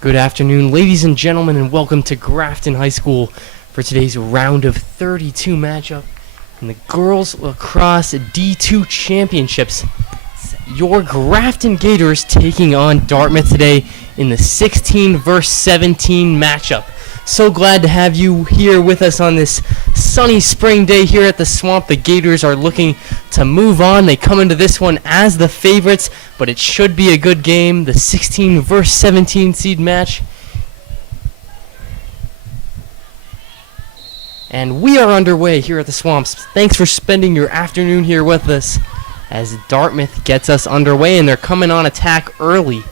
Good afternoon, ladies and gentlemen, and welcome to Grafton High School for today's round of 32 matchup in the Girls Lacrosse D2 Championships. Your Grafton Gators taking on Dartmouth today in the 16 versus 17 matchup. So glad to have you here with us on this sunny spring day here at the Swamp. The Gators are looking to move on. They come into this one as the favorites, but it should be a good game. The 16 versus 17 seed match. And we are underway here at the Swamps. Thanks for spending your afternoon here with us as Dartmouth gets us underway, and they're coming on attack early.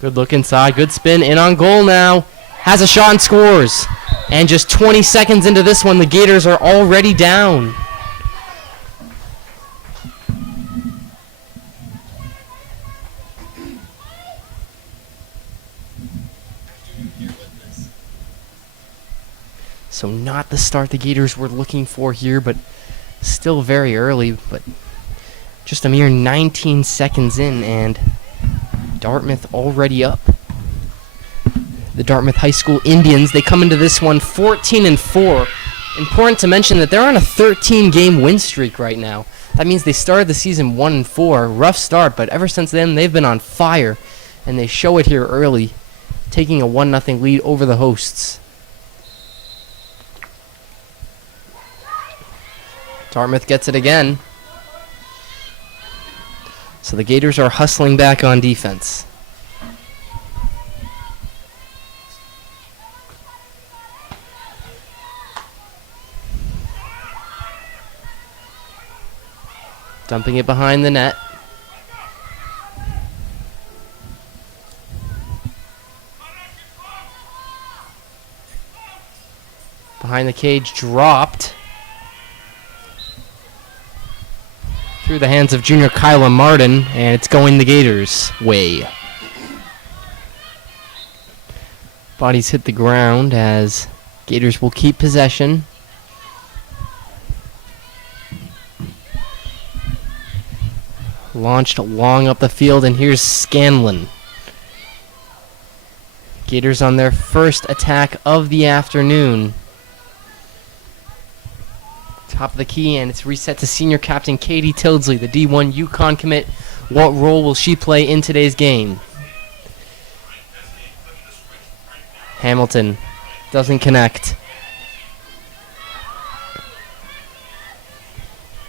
Good look inside, good spin, in on goal now. Has a shot and scores. And just 20 seconds into this one, the Gators are already down. So not the start the Gators were looking for here, but still very early. But just a mere 19 seconds in, and Dartmouth already up. The Dartmouth High School Indians, they come into this one 14-4. Important to mention that they're on a 13-game win streak right now. That means they started the season 1-4. Rough start, but ever since then they've been on fire, and they show it here early, taking a 1-0 lead over the hosts. Dartmouth gets it again. So the Gators are hustling back on defense. Dumping it behind the net. Behind the cage, dropped. Through the hands of junior Kyla Martin, and it's going the Gators' way. Bodies hit the ground as Gators will keep possession. Launched long up the field, and here's Scanlon. Gators on their first attack of the afternoon. Top of the key, and it's reset to senior captain Katie Tildesley, the D1 UConn commit. What role will she play in today's game? Hamilton doesn't connect.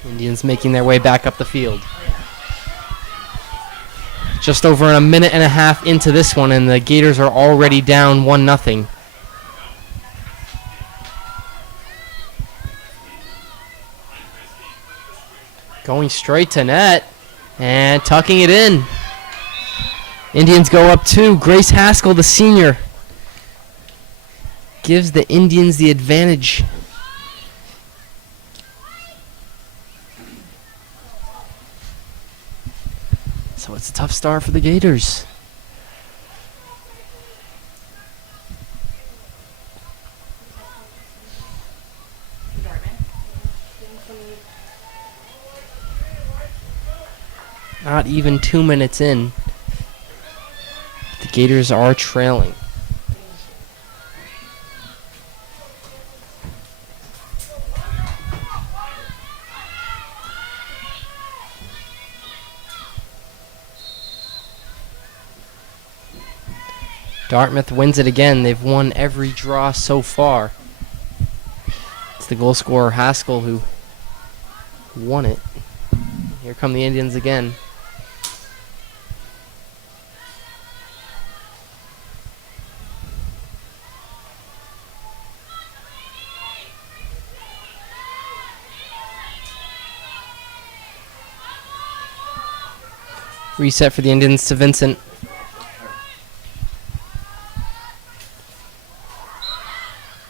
Indians making their way back up the field. Just over a minute and a half into this one, and the Gators are already down 1-0. Going straight to net and tucking it in. Indians go up 2. Grace Haskell, the senior, gives the Indians the advantage. So it's a tough start for the Gators. Not even 2 minutes in, the Gators are trailing. Dartmouth wins it again. They've won every draw so far. It's the goal scorer Haskell who won it. Here come the Indians again. Reset for the Indians to Vincent.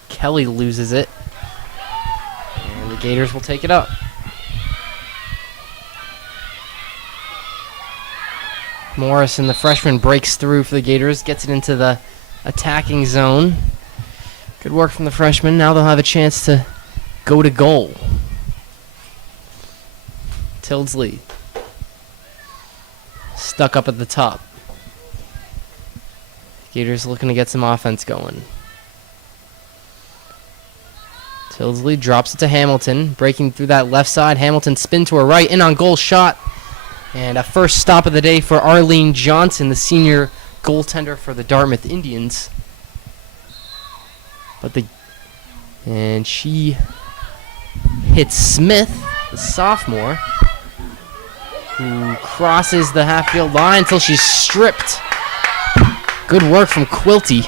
Kelly loses it. And the Gators will take it up. Morrison, the freshman, breaks through for the Gators, gets it into the attacking zone. Good work from the freshman. Now they'll have a chance to go to goal. Tildesley stuck up at the top. Gators looking to get some offense going. Tildesley drops it to Hamilton, breaking through that left side. Hamilton spin to her right, in on goal, shot. And a first stop of the day for Arlene Johnson, the senior goaltender for the Dartmouth Indians. And she hits Smith, the sophomore, who crosses the half-field line until she's stripped. Good work from Quilty.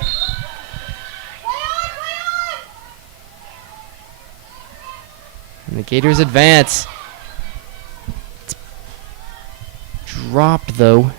And the Gators advance. It's dropped, though.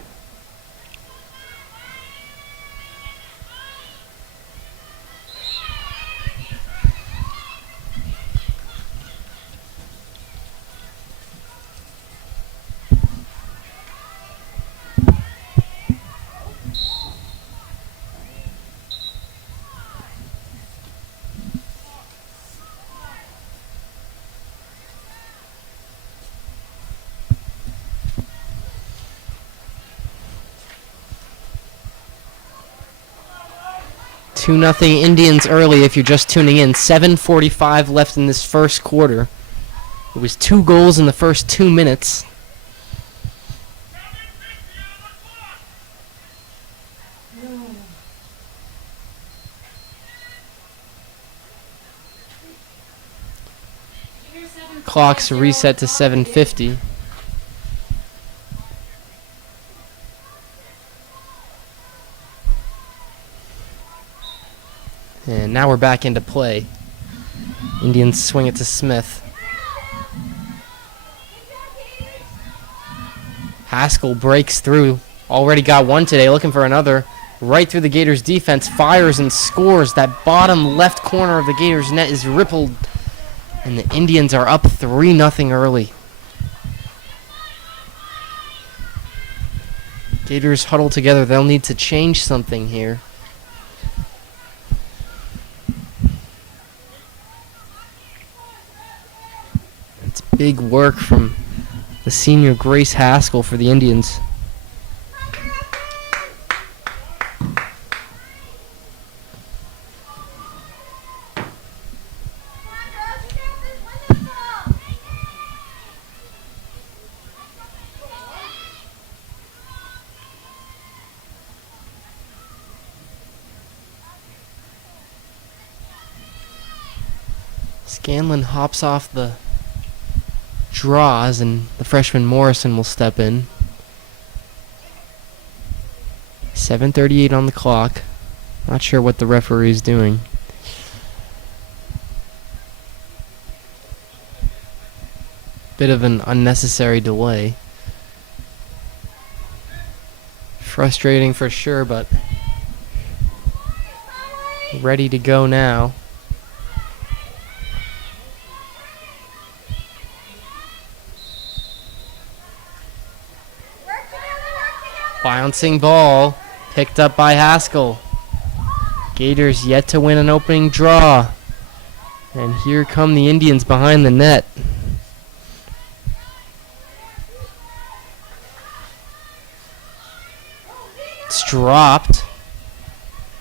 Two 2-0 Indians early if you're just tuning in. 7:45 left in this first quarter. It was 2 goals in the first 2 minutes. Clock's reset to 7:50. And now we're back into play. Indians swing it to Smith. Haskell breaks through. Already got one today, looking for another. Right through the Gators defense, fires and scores. That bottom left corner of the Gators net is rippled. And the Indians are up 3-0 early. Gators huddle together. They'll need to change something here. It's big work from the senior Grace Haskell for the Indians. Scanlon hops off the draws, and the freshman Morrison will step in. 7:38 on the clock. Not sure what the referee's doing. Bit of an unnecessary delay. Frustrating for sure, but ready to go now. Bouncing ball, picked up by Haskell. Gators yet to win an opening draw. And here come the Indians behind the net. It's dropped.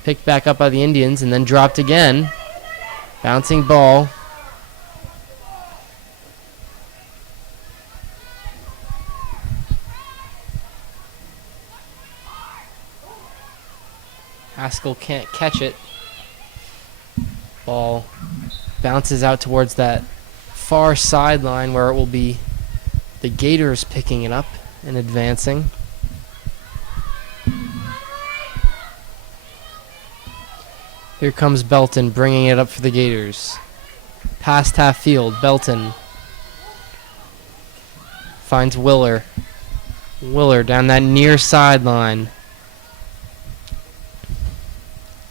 Picked back up by the Indians and then dropped again. Bouncing ball. Haskell can't catch it. Ball bounces out towards that far sideline where it will be the Gators picking it up and advancing. Here comes Belton bringing it up for the Gators. Past half field, Belton finds Willer. Willer down that near sideline.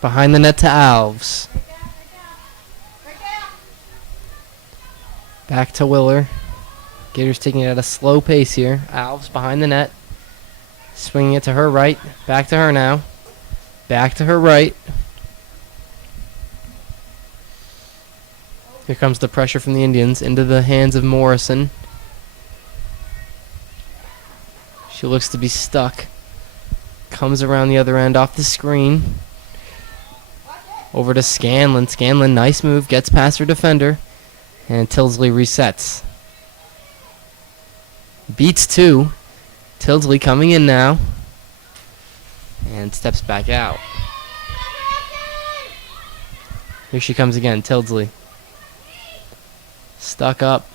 Behind the net to Alves. Back to Willer. Gators taking it at a slow pace here. Alves behind the net. Swinging it to her right. Back to her now. Back to her right. Here comes the pressure from the Indians into the hands of Morrison. She looks to be stuck. Comes around the other end off the screen. Over to Scanlon. Scanlon, nice move. Gets past her defender. And Tilsley resets. Beats 2. Tilsley coming in now. And steps back out. Here she comes again, Tilsley. Stuck up.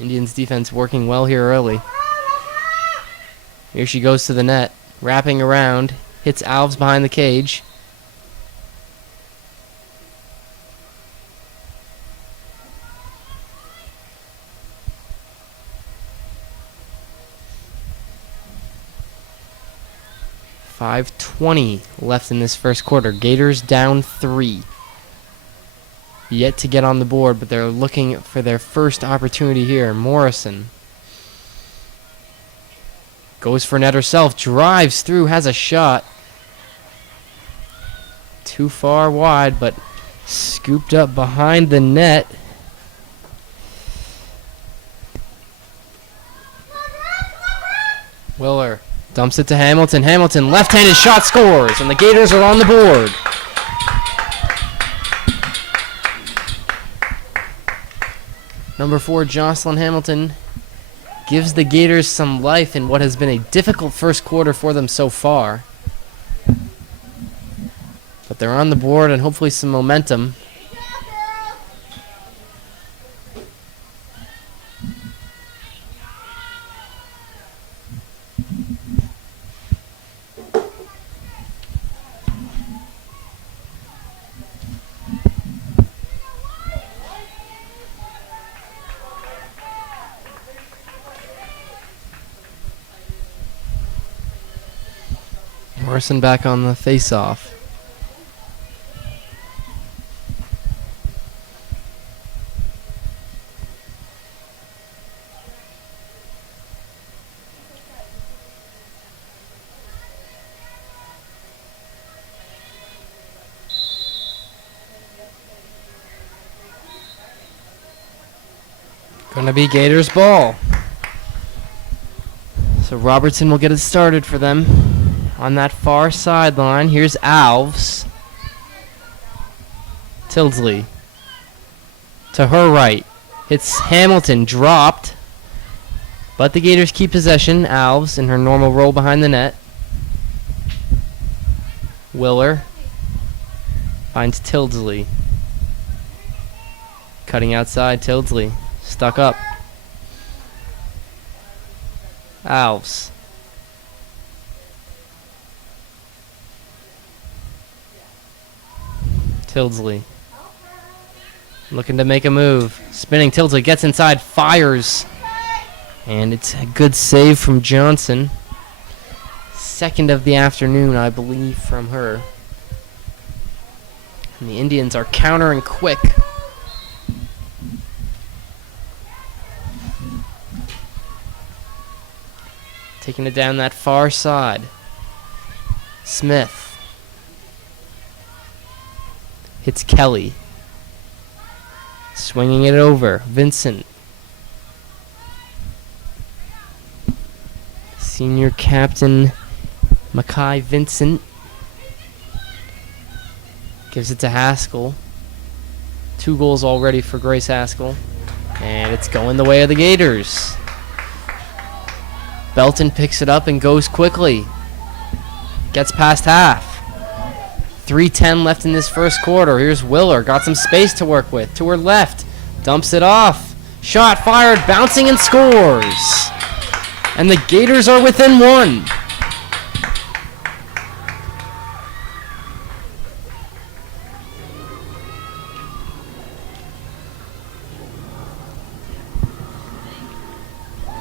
Indians defense working well here early. Here she goes to the net. Wrapping around. Hits Alves behind the cage. .520 left in this first quarter. Gators down 3. Yet to get on the board, but they're looking for their first opportunity here. Morrison goes for net herself, drives through, has a shot. Too far wide, but scooped up behind the net. Willer dumps it to Hamilton. Hamilton, left-handed shot, scores, and the Gators are on the board. Number 4, Jocelyn Hamilton, gives the Gators some life in what has been a difficult first quarter for them so far. But they're on the board and hopefully some momentum. Morrison back on the face-off. Gonna be Gators ball. So Robertson will get it started for them. On that far sideline, here's Alves. Tilsley. To her right. Hits Hamilton, dropped. But the Gators keep possession. Alves in her normal role behind the net. Willer finds Tilsley. Cutting outside, Tilsley. Stuck up. Alves. Tilsley. Looking to make a move. Spinning, Tilsley gets inside, fires. And it's a good save from Johnson. Second of the afternoon, I believe, from her. And the Indians are countering quick. Taking it down that far side. Smith. Hits Kelly. Swinging it over. Vincent. Senior captain Mackay Vincent. Gives it to Haskell. 2 goals already for Grace Haskell. And it's going the way of the Gators. Belton picks it up and goes quickly. Gets past half. 3:10 left in this first quarter. Here's Willer. Got some space to work with. To her left. Dumps it off. Shot fired. Bouncing and scores. And the Gators are within 1.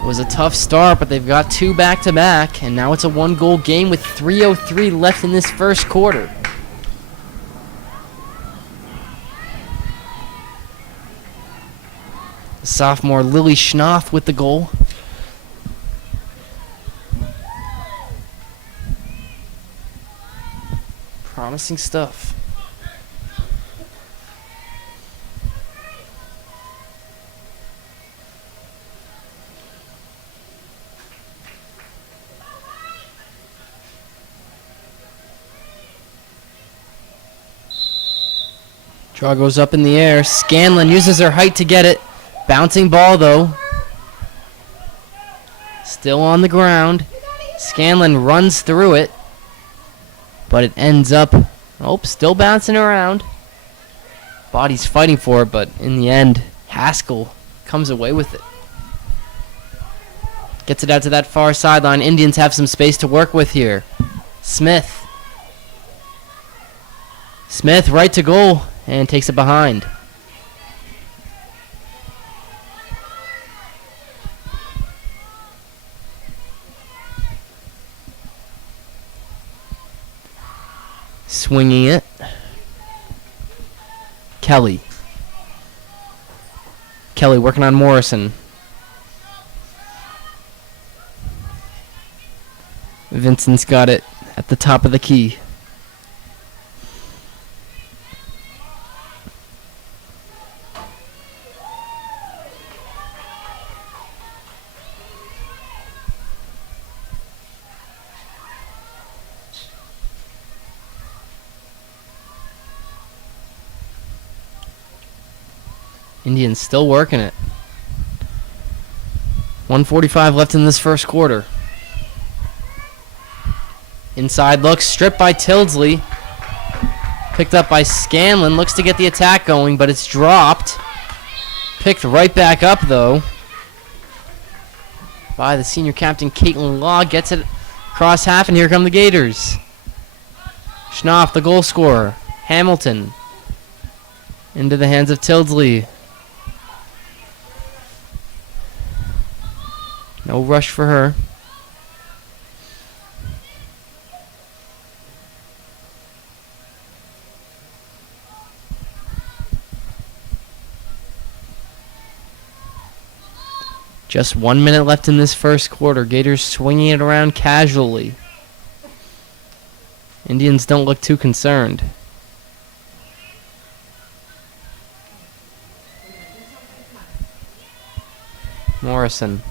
It was a tough start, but they've got 2 back-to-back, and now it's a 1-goal game with 3:03 left in this first quarter. Sophomore Lily Schnoff with the goal. Promising stuff. Draw goes up in the air. Scanlon uses her height to get it. Bouncing ball, though. Still on the ground. Scanlon runs through it. But it ends up, still bouncing around. Body's fighting for it, but in the end, Haskell comes away with it. Gets it out to that far sideline. Indians have some space to work with here. Smith right to goal and takes it behind. Swinging it. Kelly working on Morrison. Vincent's got it at the top of the key. Indians still working it. 1:45 left in this first quarter. Inside look, stripped by Tildesley. Picked up by Scanlon. Looks to get the attack going, but it's dropped. Picked right back up, though, by the senior captain, Caitlin Law. Gets it across half, and here come the Gators. Schnauf, the goal scorer. Hamilton. Into the hands of Tildesley. No rush for her. Just 1 minute left in this first quarter. Gators swinging it around casually. Indians don't look too concerned. Morrison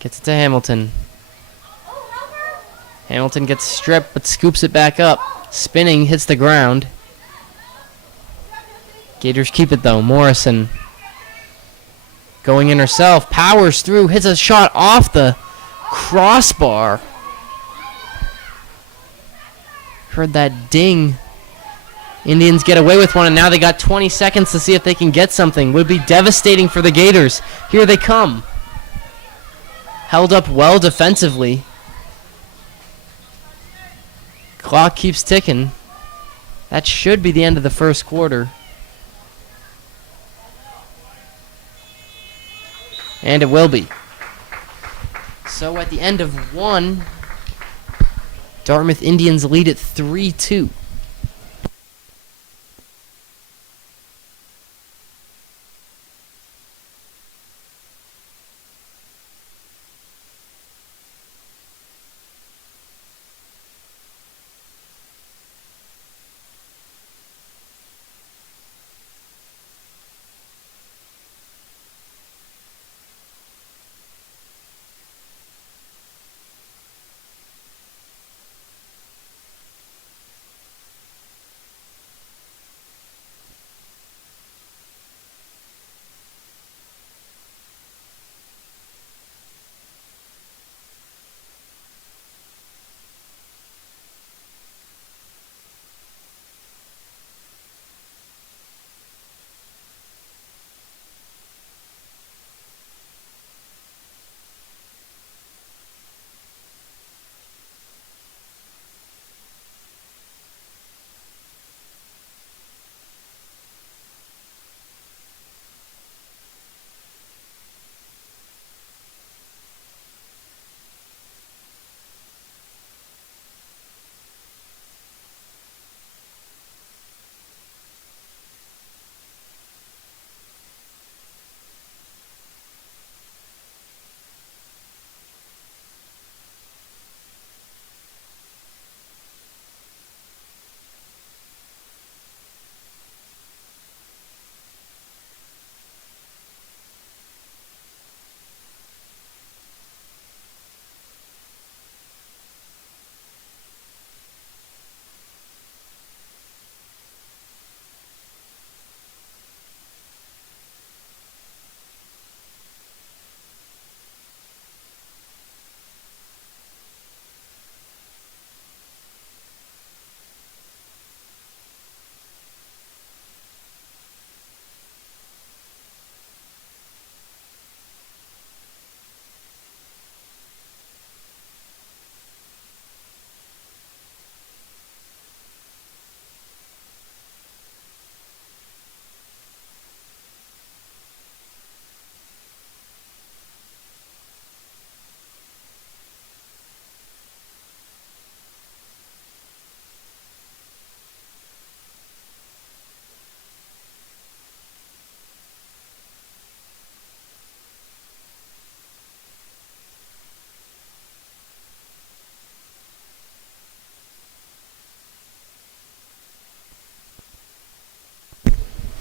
gets it to Hamilton. Hamilton gets stripped but scoops it back up. Spinning, hits the ground. Gators keep it though. Morrison going in herself, powers through, hits a shot off the crossbar. Heard that ding. Indians get away with one, and now they got 20 seconds to see if they can get something. Would be devastating for the Gators. Here they come. Held up well defensively. Clock keeps ticking. That should be the end of the first quarter. And it will be. So at the end of one, Dartmouth Indians lead at 3-2.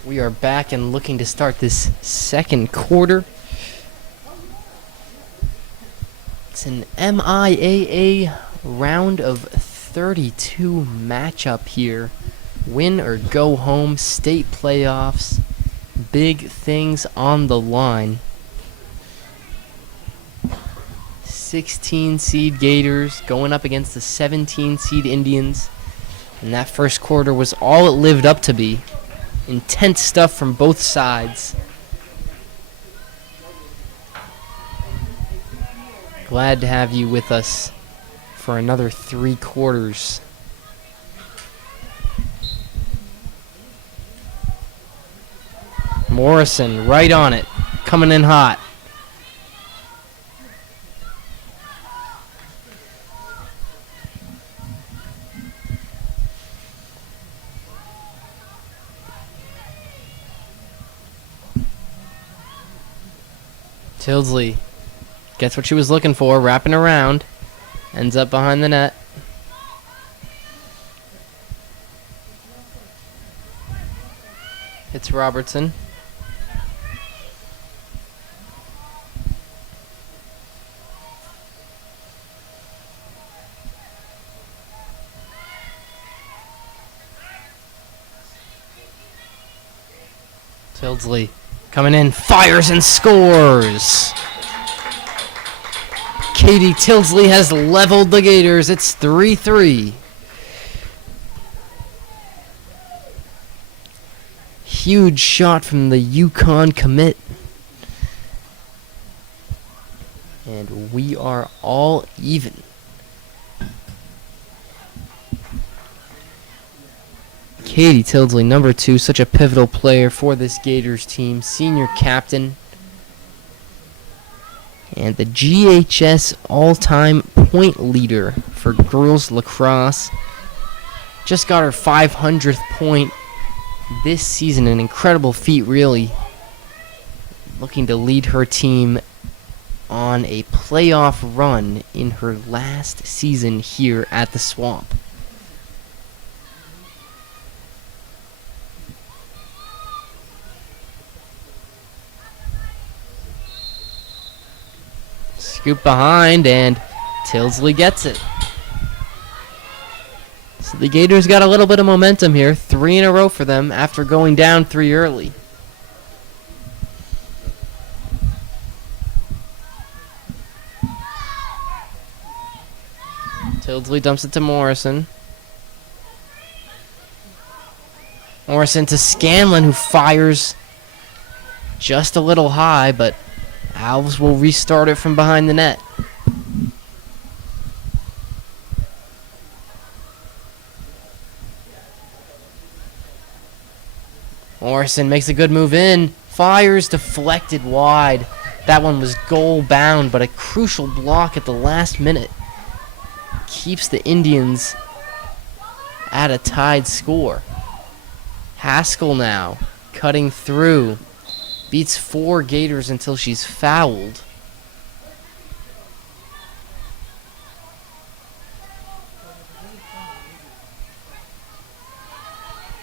We are back and looking to start this second quarter. It's an MIAA round of 32 matchup here. Win or go home, state playoffs, big things on the line. 16 seed Gators going up against the 17 seed Indians. And that first quarter was all it lived up to be. Intense stuff from both sides. Glad to have you with us for another 3 quarters. Morrison right on it, coming in hot. Tilsley gets what she was looking for, wrapping around. Ends up behind the net. Hits Robertson. Tilsley coming in, fires and scores. Katie Tilsley has leveled the Gators. It's 3-3. Huge shot from the Yukon commit. And we are all even. Katie Tilsley, number 2, such a pivotal player for this Gators team. Senior captain. And the GHS all-time point leader for girls lacrosse. Just got her 500th point this season. An incredible feat, really. Looking to lead her team on a playoff run in her last season here at the Swamp. Scoop behind, and Tilsley gets it. So the Gators got a little bit of momentum here. 3 in a row for them after going down 3 early. Tilsley dumps it to Morrison. Morrison to Scanlon, who fires just a little high, but Alves will restart it from behind the net. Morrison makes a good move in. Fires, deflected wide. That one was goal bound, but a crucial block at the last minute keeps the Indians at a tied score. Haskell now cutting through. Beats 4 Gators until she's fouled.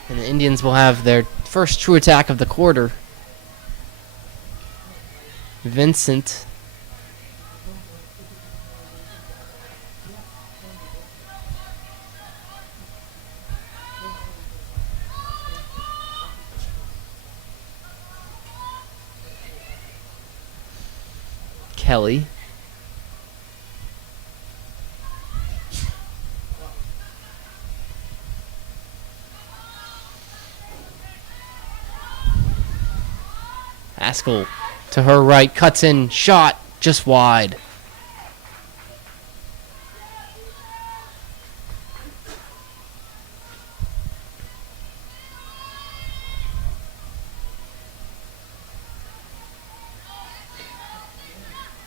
And the Indians will have their first true attack of the quarter. Vincent. Kelly. Haskell to her right, cuts in, shot, just wide.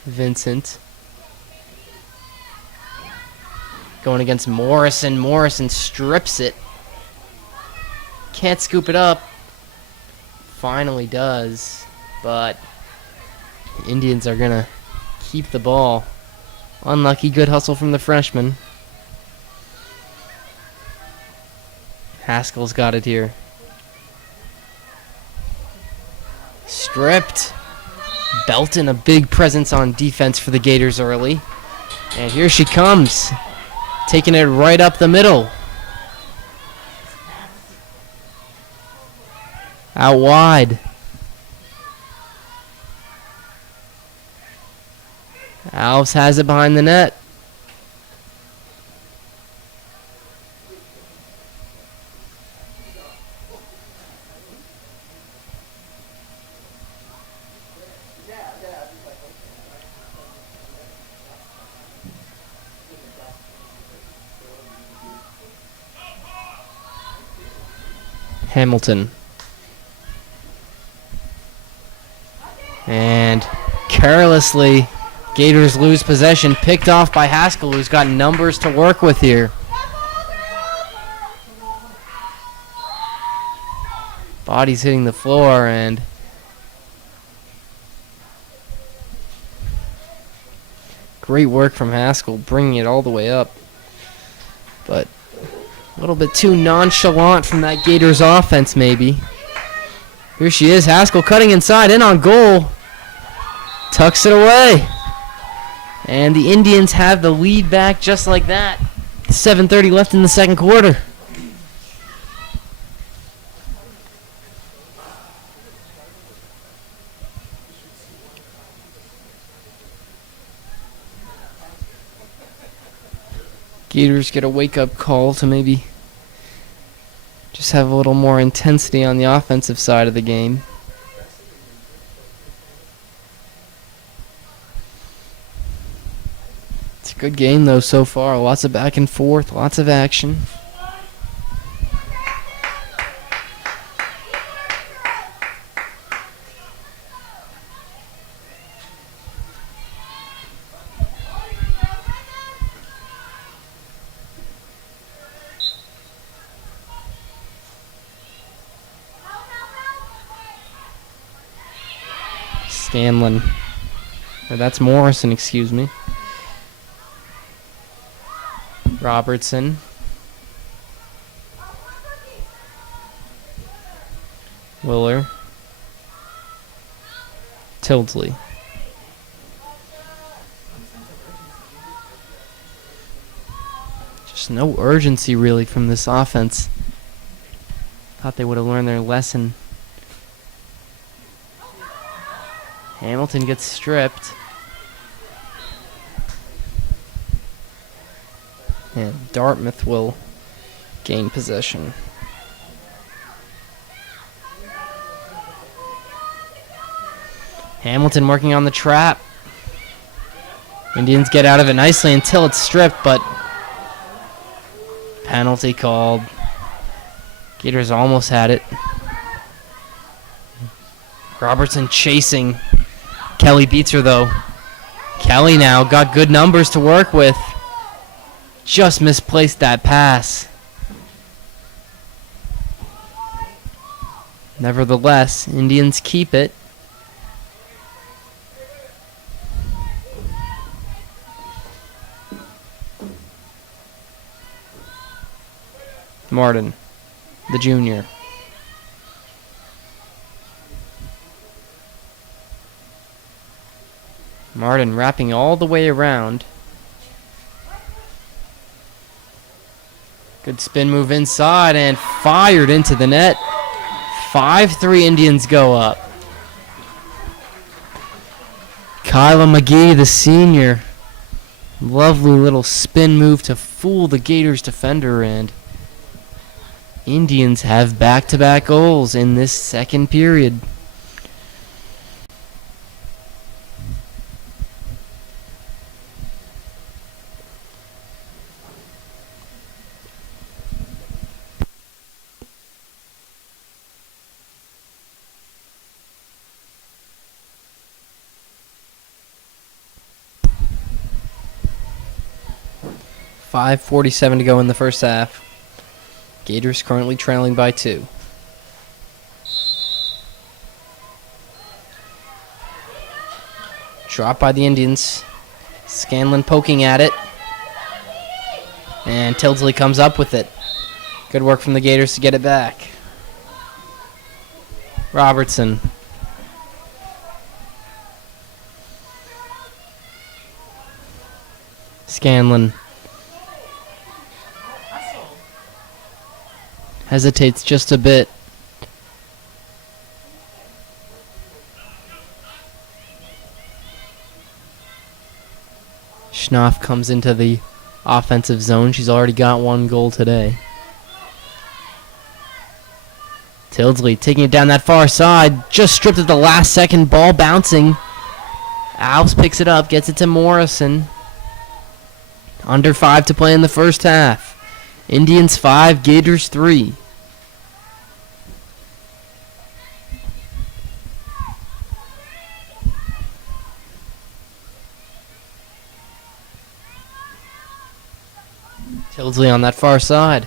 Vincent going against Morrison. Morrison strips it. Can't scoop it up. Finally does, but the Indians are gonna keep the ball. Unlucky, good hustle from the freshman. Haskell's got it here. Stripped. Belton, a big presence on defense for the Gators early. And here she comes. Taking it right up the middle. Out wide. Alves has it behind the net. Hamilton. And carelessly, Gators lose possession, picked off by Haskell, who's got numbers to work with here. Body's hitting the floor, and great work from Haskell, bringing it all the way up. But a little bit too nonchalant from that Gators offense, maybe. Here she is, Haskell cutting inside, in on goal. Tucks it away. And the Indians have the lead back just like that. 7:30 left in the second quarter. Gators get a wake-up call to maybe just have a little more intensity on the offensive side of the game. It's a good game, though, so far. Lots of back and forth, lots of action. Scanlon. Or that's Morrison, excuse me. Robertson. Willer. Tildesley. Just no urgency really from this offense. Thought they would have learned their lesson. Hamilton gets stripped. And Dartmouth will gain possession. Hamilton working on the trap. Indians get out of it nicely until it's stripped, but penalty called. Gators almost had it. Robertson chasing. Kelly beats her, though. Kelly now got good numbers to work with. Just misplaced that pass. Nevertheless, Indians keep it. Martin, the junior. Martin wrapping all the way around. Good spin move inside and fired into the net. 5-3 Indians go up. Kyla McGee, the senior. Lovely little spin move to fool the Gators defender, and Indians have back-to-back goals in this second period. .5:47 to go in the first half. Gators currently trailing by 2. Drop by the Indians. Scanlon poking at it. And Tildesley comes up with it. Good work from the Gators to get it back. Robertson. Scanlon hesitates just a bit. Schnoff comes into the offensive zone. She's already got 1 goal today. Tildesley taking it down that far side. Just stripped at the last second. Ball bouncing. Alves picks it up. Gets it to Morrison. Under 5 to play in the first half. Indians 5, Gators 3. Tildesley on that far side.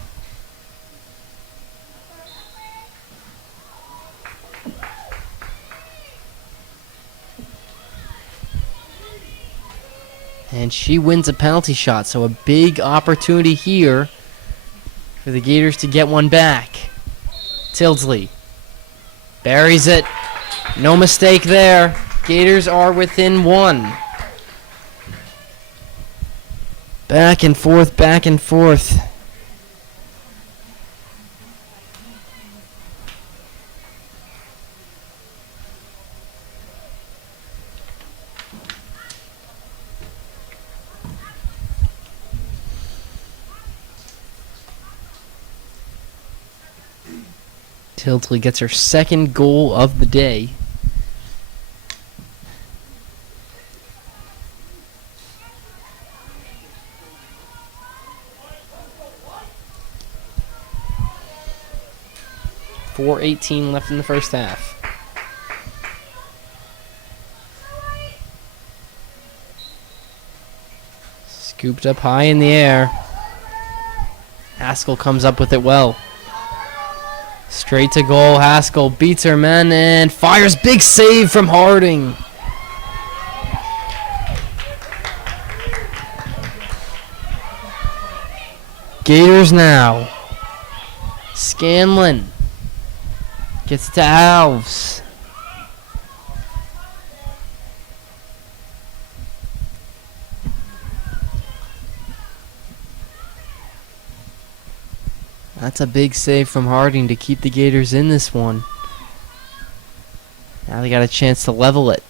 And she wins a penalty shot, so a big opportunity here for the Gators to get one back. Tildesley buries it. No mistake there. Gators are within 1. Back and forth, back and forth. Tildesley gets her 2nd goal of the day. .4:18 left in the first half. Scooped up high in the air. Haskell comes up with it well. Straight to goal. Haskell beats her men and fires. Big save from Harding. Gators now. Scanlon gets to Alves. That's a big save from Harding to keep the Gators in this one. Now they got a chance to level it.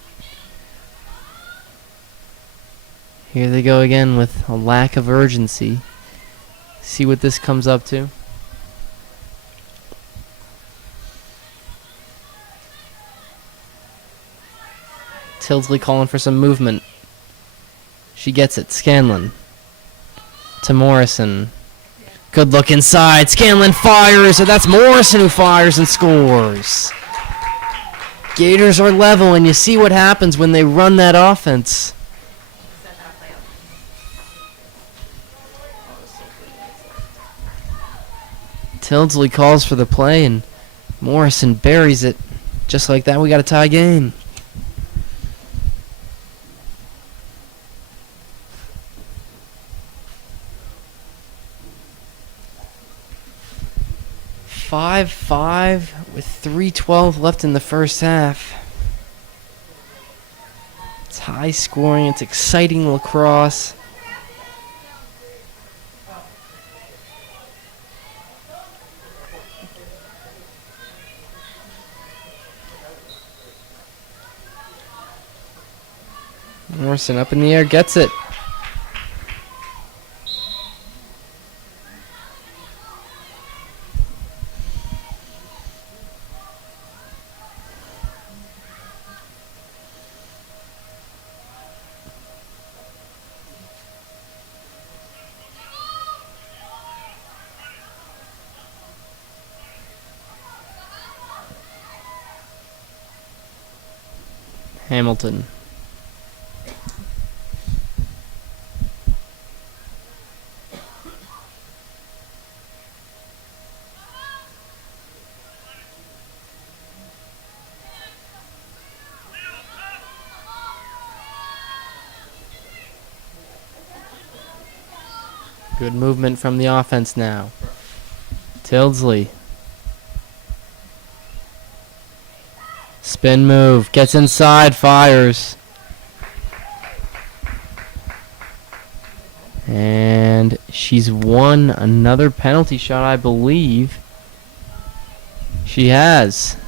Here they go again with a lack of urgency. See what this comes up to. Tildesley calling for some movement. She gets it. Scanlon to Morrison. Good look inside. Scanlon fires, and that's Morrison who fires and scores. Gators are level, and you see what happens when they run that offense. Tildesley calls for the play, and Morrison buries it. Just like that, we got a tie game. .5-5 with 3:12 left in the first half. It's high scoring. It's exciting lacrosse. Morrison up in the air, gets it. Hamilton. Good movement from the offense now. Tildesley. Spin move. Gets inside. Fires. she's won another penalty shot, I believe. She has.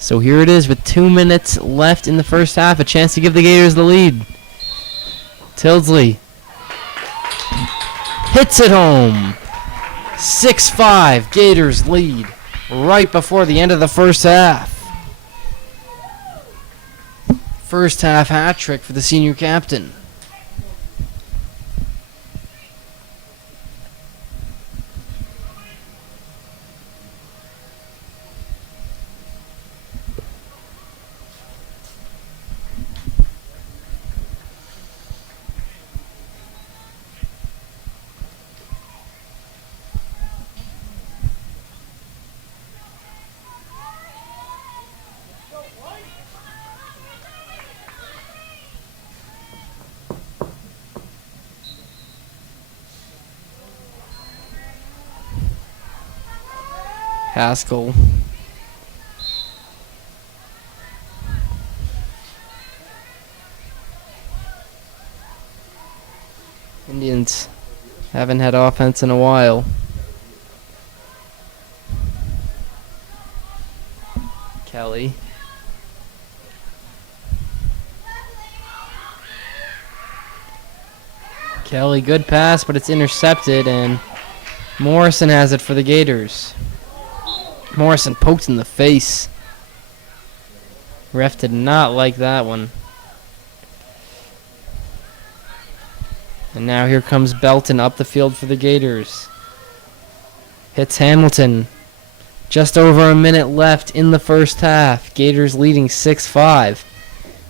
So here it is with 2 minutes left in the first half. A chance to give the Gators the lead. Tildesley hits it home. 6-5. Gators lead right before the end of the first half. First half hat trick for the senior captain. Haskell. Indians haven't had offense in a while. Kelly. Kelly, good pass, but it's intercepted, and Morrison has it for the Gators. Morrison poked in the face. Ref did not like that one. And now here comes Belton up the field for the Gators. Hits Hamilton. Just over a minute left in the first half. Gators leading 6-5.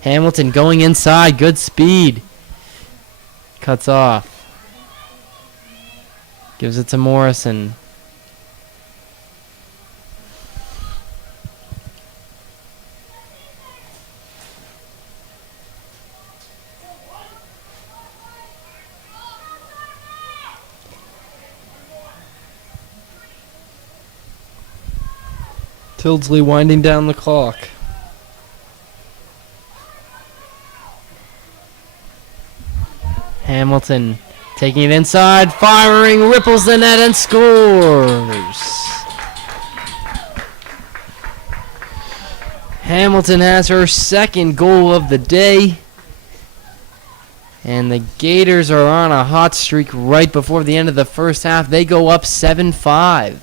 Hamilton going inside. Good speed. Cuts off. Gives it to Morrison. Tildesley winding down the clock. Hamilton taking it inside, firing, ripples the net and scores. Hamilton has her second goal of the day. And the Gators are on a hot streak right before the end of the first half. They go up 7-5.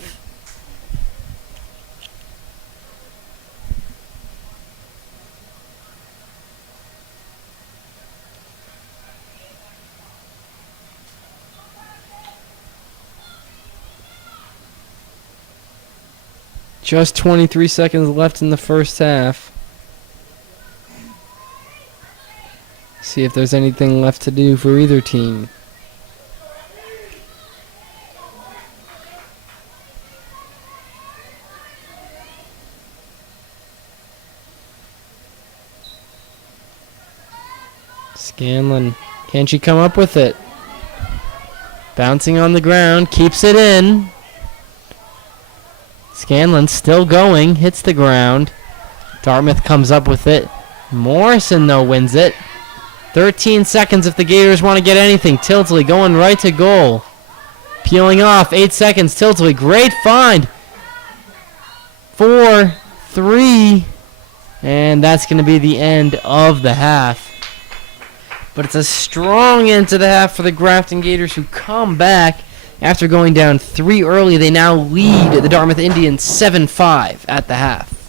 Just 23 seconds left in the first half. See if there's anything left to do for either team. Scanlon, can she come up with it? Bouncing on the ground, keeps it in. Scanlon still going, hits the ground. Dartmouth comes up with it. Morrison, though, wins it. 13 seconds if the Gators want to get anything. Tildesley going right to goal. Peeling off, 8 seconds. Tildesley, great find. 4, 3, and that's going to be the end of the half. But it's a strong end to the half for the Grafton Gators, who come back. After going down 3 early, they now lead the Dartmouth Indians 7-5 at the half.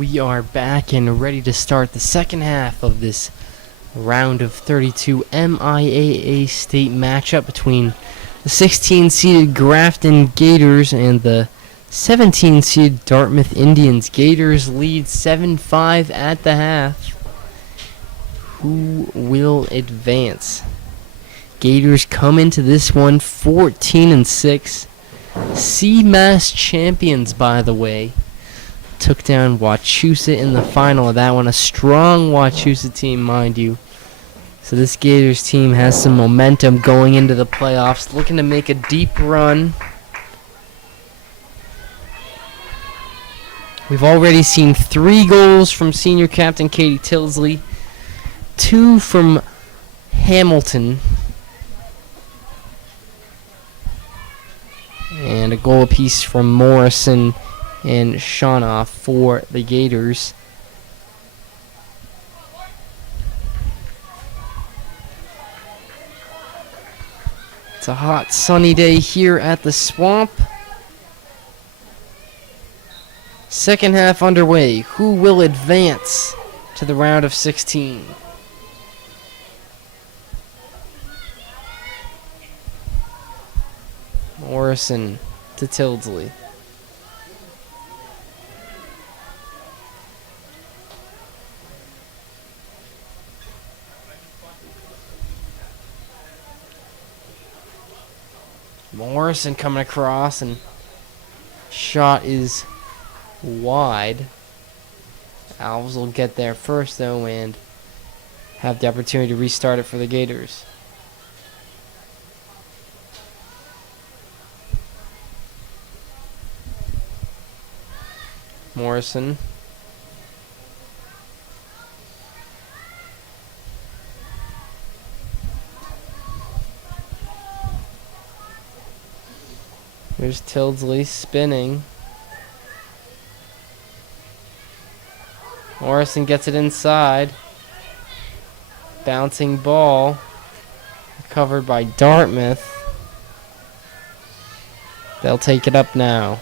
We are back and ready to start the second half of this round of 32 MIAA state matchup between the 16-seeded Grafton Gators and the 17-seeded Dartmouth Indians. Gators lead 7-5 at the half. Who will advance? Gators come into this one 14-6. CMAS champions, by the way. Took down Wachusett in the final of that one. A strong Wachusett team, mind you. So this Gators team has some momentum going into the playoffs. Looking to make a deep run. We've already seen 3 goals from senior captain Katie Tilsley. 2 from Hamilton. And a goal apiece from Morrison and Shanoff for the Gators. It's a hot sunny day here at the Swamp. Second half underway. Who will advance to the round of 16? Morrison to Tilsley. Morrison coming across, and shot is wide. Alves will get there first, though, and have the opportunity to restart it for the Gators. Morrison. Here's Tilsley spinning. Morrison gets it inside. Bouncing ball. Covered by Dartmouth. They'll take it up now.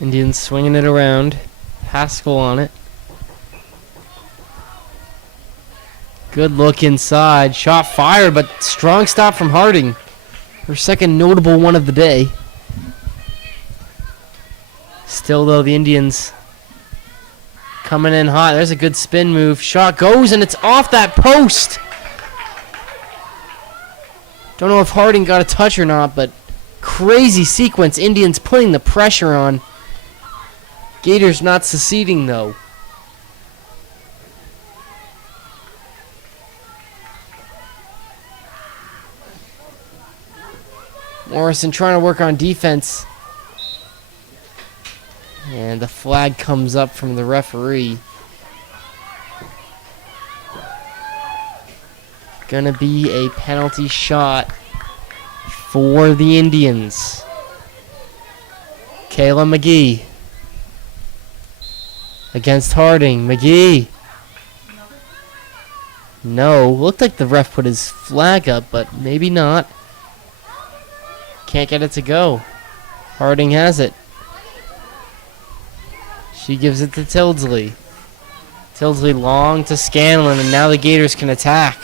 Indians swinging it around. Haskell on it. Good look inside. Shot fired, but strong stop from Harding. Her second notable one of the day. Still, though, the Indians coming in hot. There's a good spin move. Shot goes, and it's off that post. Don't know if Harding got a touch or not, but crazy sequence. Indians putting the pressure on. Gators not seceding, though. Morrison trying to work on defense. And the flag comes up from the referee. Gonna be a penalty shot for the Indians. Kayla McGee against Harding. McGee. No, looked like the ref put his flag up, but maybe not. Can't get it to go. Harding has it. She gives it to Tilsley. Tilsley long to Scanlon, and now the Gators can attack.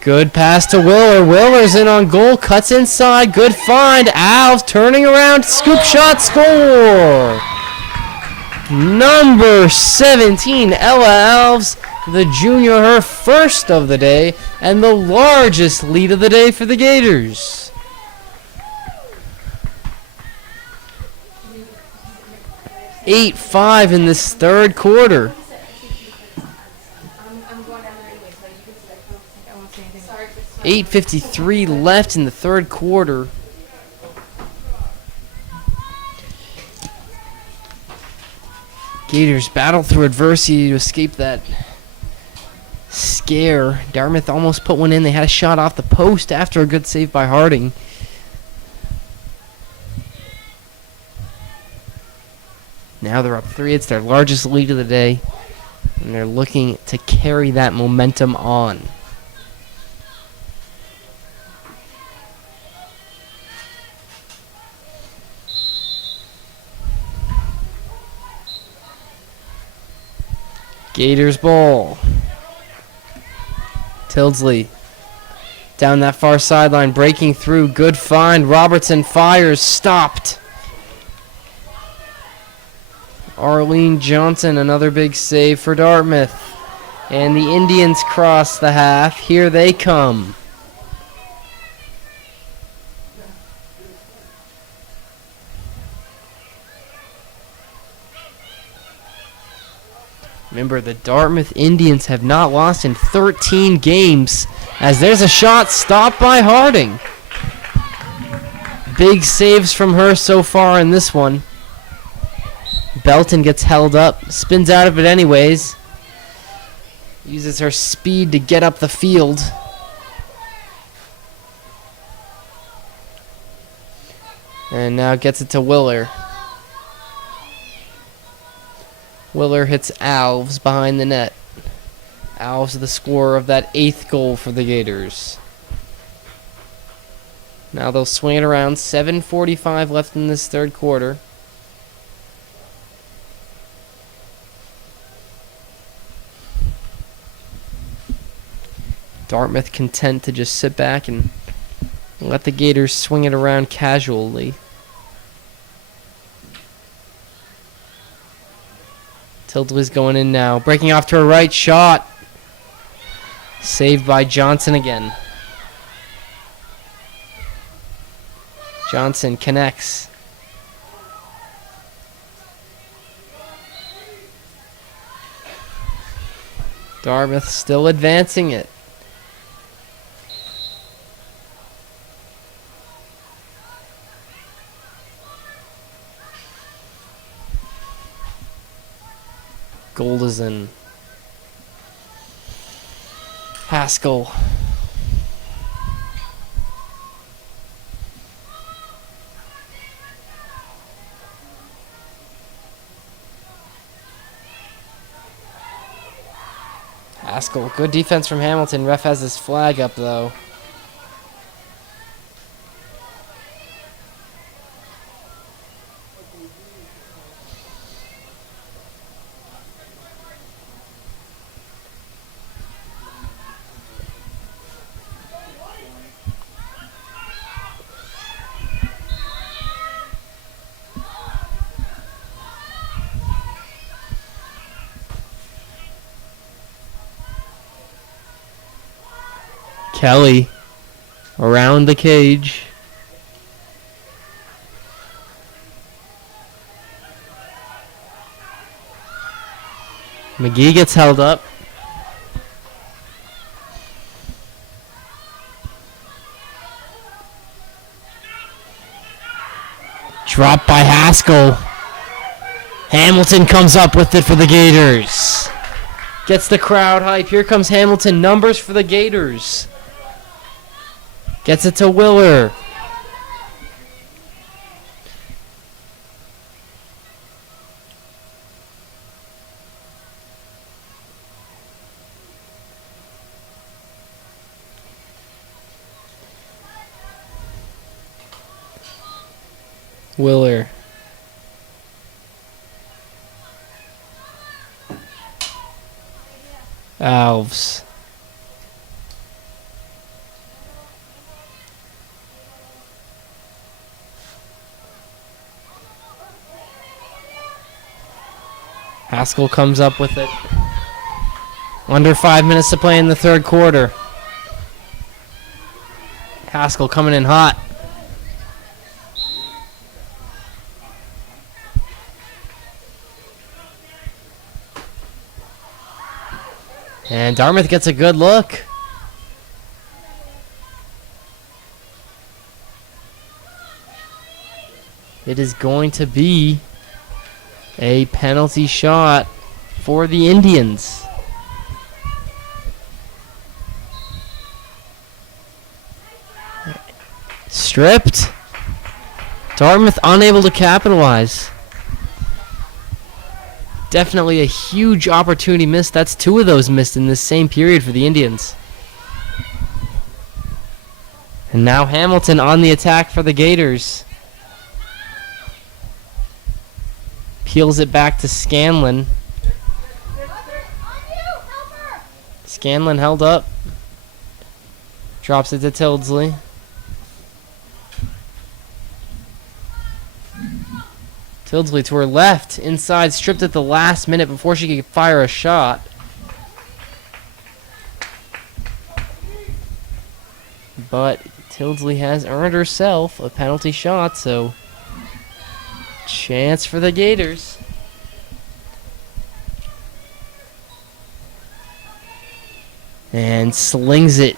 Good pass to Willer. Willer's in on goal, cuts inside. Good find. Alves turning around, scoop shot, score! Number 17, Ella Alves, the junior, her first of the day, and the largest lead of the day for the Gators. (8-5) in this third quarter. 8:53 left in the third quarter. Gators battle through adversity to escape that scare. Dartmouth almost put one in. They had a shot off the post after a good save by Harding. Now they're up 3. It's their largest lead of the day. And they're looking to carry that momentum on. Gators ball. Tildesley down that far sideline, breaking through. Good find. Robertson fires. Stopped. Arlene Johnson, another big save for Dartmouth. And the Indians cross the half. Here they come. Remember, the Dartmouth Indians have not lost in 13 games, as there's a shot stopped by Harding. Big saves from her so far in this one. Belton gets held up, spins out of it anyways. Uses her speed to get up the field. And now gets it to Willer. Willer hits Alves behind the net. Alves the scorer of that 8th goal for the Gators. Now they'll swing it around. 7:45 left in this third quarter. Dartmouth content to just sit back and let the Gators swing it around casually. Tildesley's going in now. Breaking off to her right. Shot. Saved by Johnson again. Johnson connects. Dartmouth still advancing it. Goldison. Haskell. Haskell. Good defense from Hamilton. Ref has his flag up though. Kelly around the cage. McGee gets held up. Dropped by Haskell. Hamilton comes up with it for the Gators. Gets the crowd hype. Here comes Hamilton. Numbers for the Gators. Gets it to Willer. Willer. Alves. Haskell comes up with it. Under 5 minutes to play in the third quarter. Haskell coming in hot. And Dartmouth gets a good look. It is going to be a penalty shot for the Indians. Stripped. Dartmouth unable to capitalize. Definitely a huge opportunity missed. That's 2 of those missed in this same period for the Indians. And now Hamilton on the attack for the Gators. Peels it back to Scanlon. Scanlon held up. Drops it to Tildesley. Tildesley to her left. Inside, stripped at the last minute before she could fire a shot. But Tildesley has earned herself a penalty shot, so chance for the Gators. And slings it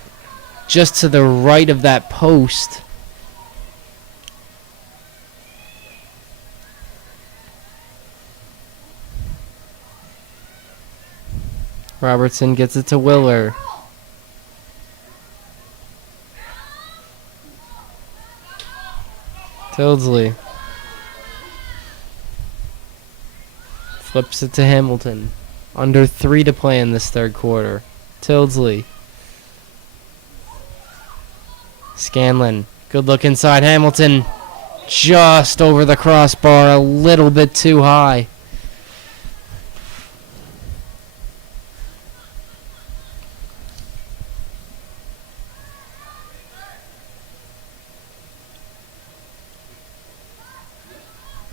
just to the right of that post. Robertson gets it to Willer. Tildesley flips it to Hamilton. Under 3 to play in this third quarter. Tildesley. Scanlon. Good look inside Hamilton. Just over the crossbar. A little bit too high.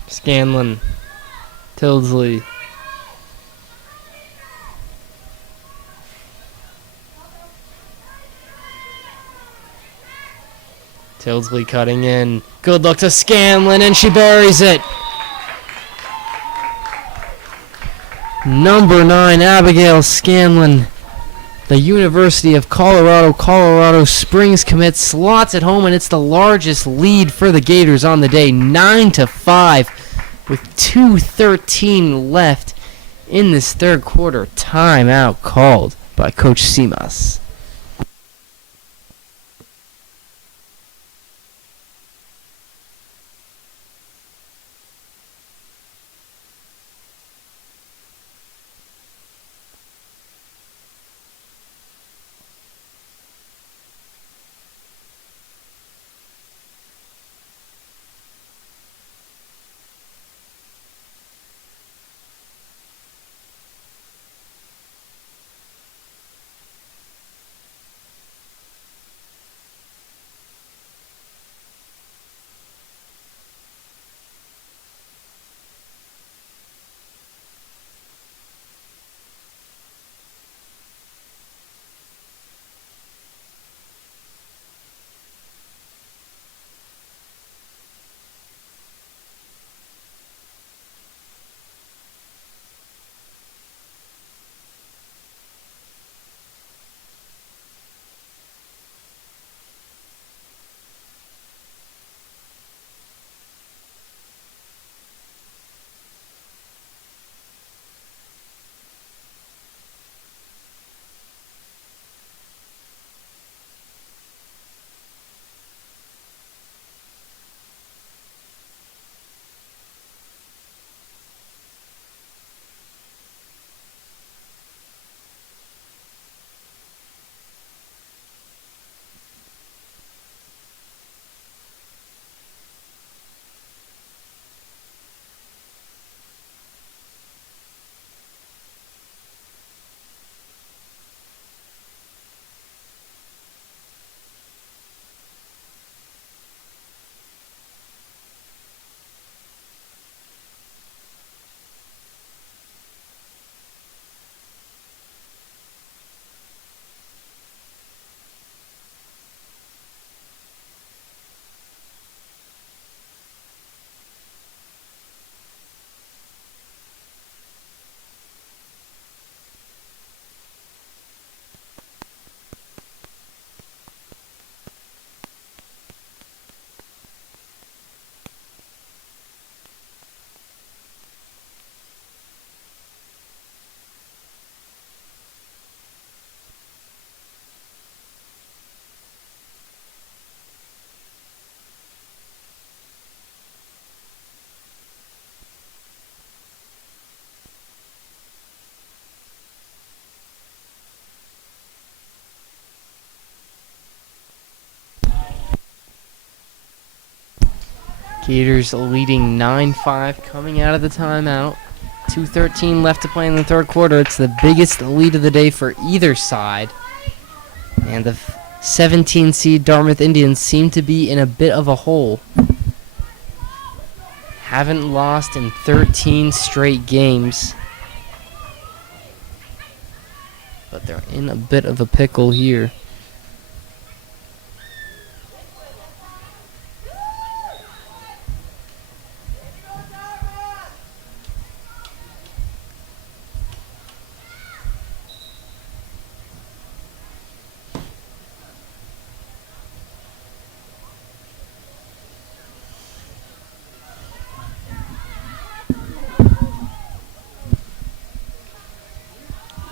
Scanlon. Tildesley. Tildesley cutting in. Good look to Scanlon, and she buries it. Number 9, Abigail Scanlon. The University of Colorado Springs commit, slots at home, and it's the largest lead for the Gators on the day, 9-5, with 2:13 left in this third quarter. Timeout called by Coach Simas. Gators leading 9-5 coming out of the timeout. 2:13 left to play in the third quarter. It's the biggest lead of the day for either side. And the 17 seed Dartmouth Indians seem to be in a bit of a hole. Haven't lost in 13 straight games. But they're in a bit of a pickle here.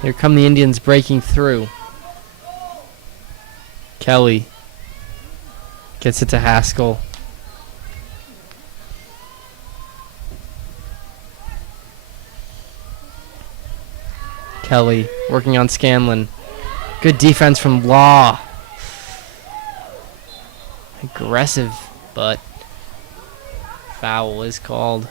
Here come the Indians breaking through. Kelly gets it to Haskell. Kelly working on Scanlon. Good defense from Law. Aggressive, but foul is called.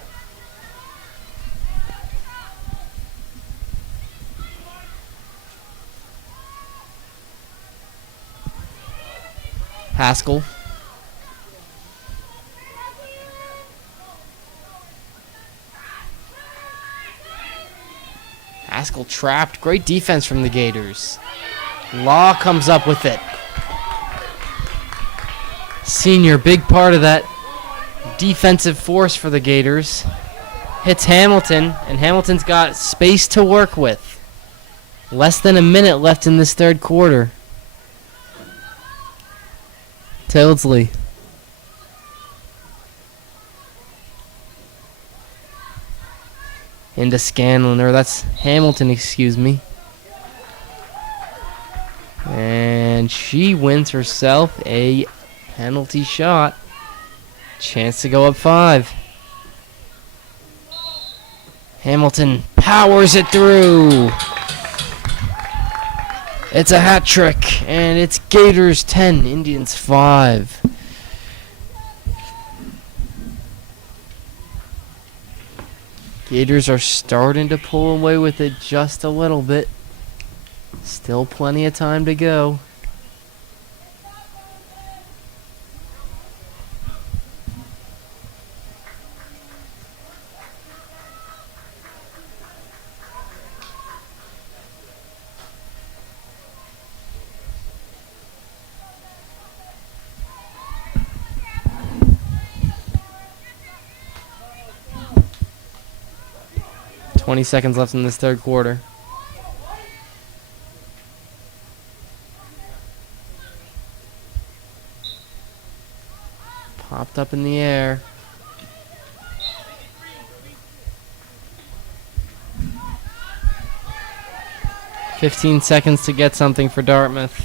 Haskell. Haskell trapped. Great defense from the Gators. Law comes up with it. Senior, big part of that defensive force for the Gators. Hits Hamilton, and Hamilton's got space to work with. Less than a minute left in this third quarter. Tildesley. Into Scanlon, or that's Hamilton, excuse me. And she wins herself a penalty shot. Chance to go up 5. Hamilton powers it through. It's a hat trick, and it's Gators 10, Indians 5. Gators are starting to pull away with it just a little bit. Still plenty of time to go. $20 seconds left in this third quarter. Popped up in the air. $15 seconds to get something for Dartmouth.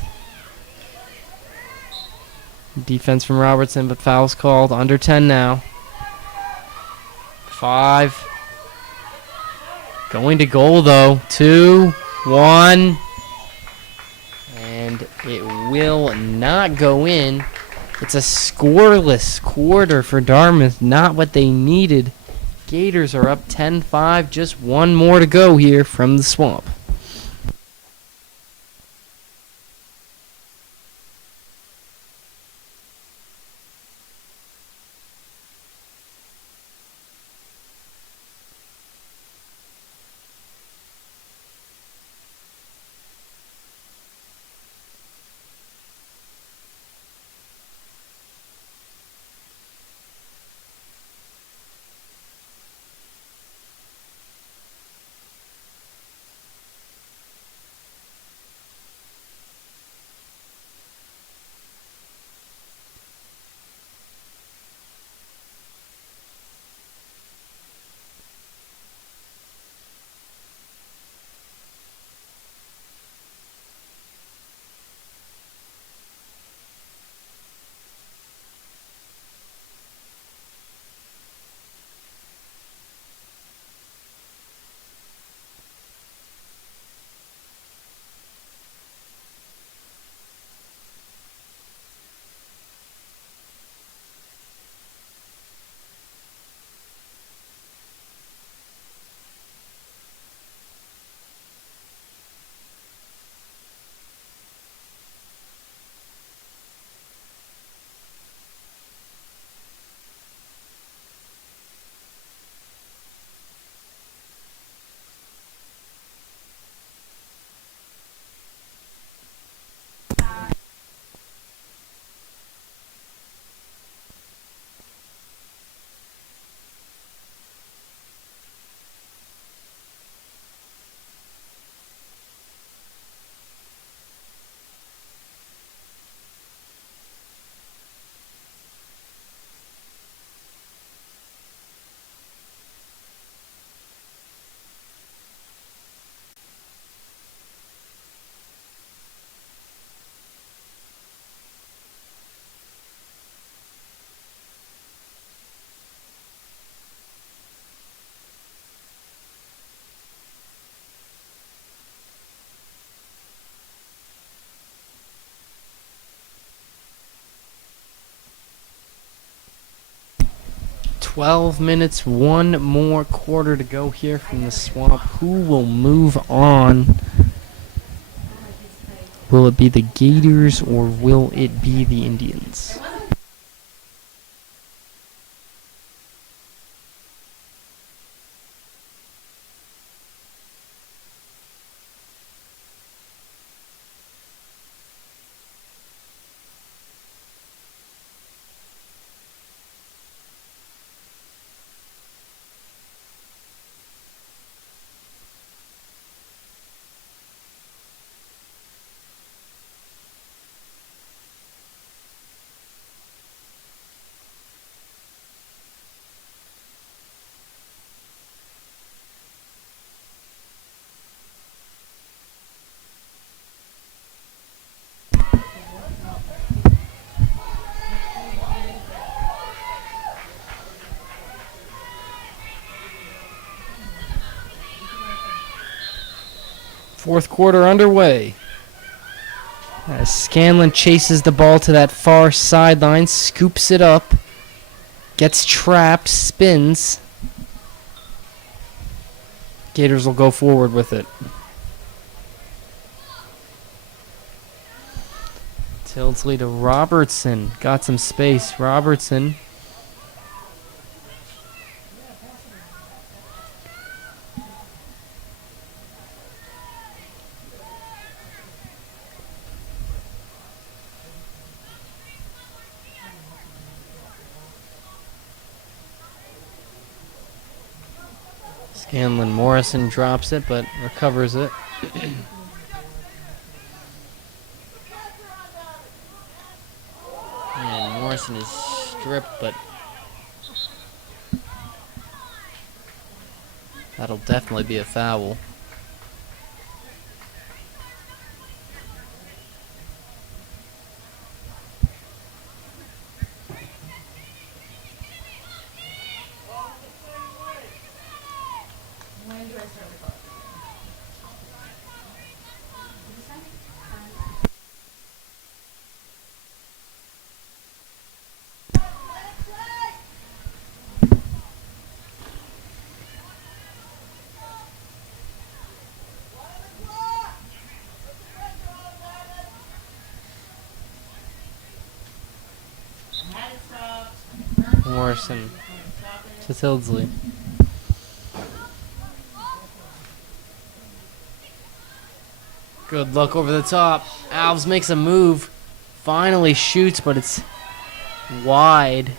Defense from Robertson, but foul's called. Under 10 now. 5. Going to goal, though. 2, 1. And it will not go in. It's a scoreless quarter for Dartmouth. Not what they needed. Gators are up 10-5. Just one more to go here from the Swamp. 12 minutes, one more quarter to go here from the Swamp. Who will move on? Will it be the Gators or will it be the Indians? Fourth quarter underway. As Scanlon chases the ball to that far sideline, scoops it up, gets trapped, spins. Gators will go forward with it. Tildesley to Robertson. Got some space. Robertson. Scanlon Morrison drops it, but recovers it. And Morrison is stripped, but that'll definitely be a foul. Morrison to Tildesley. Good look over the top. Alves makes a move. Finally shoots, but it's wide.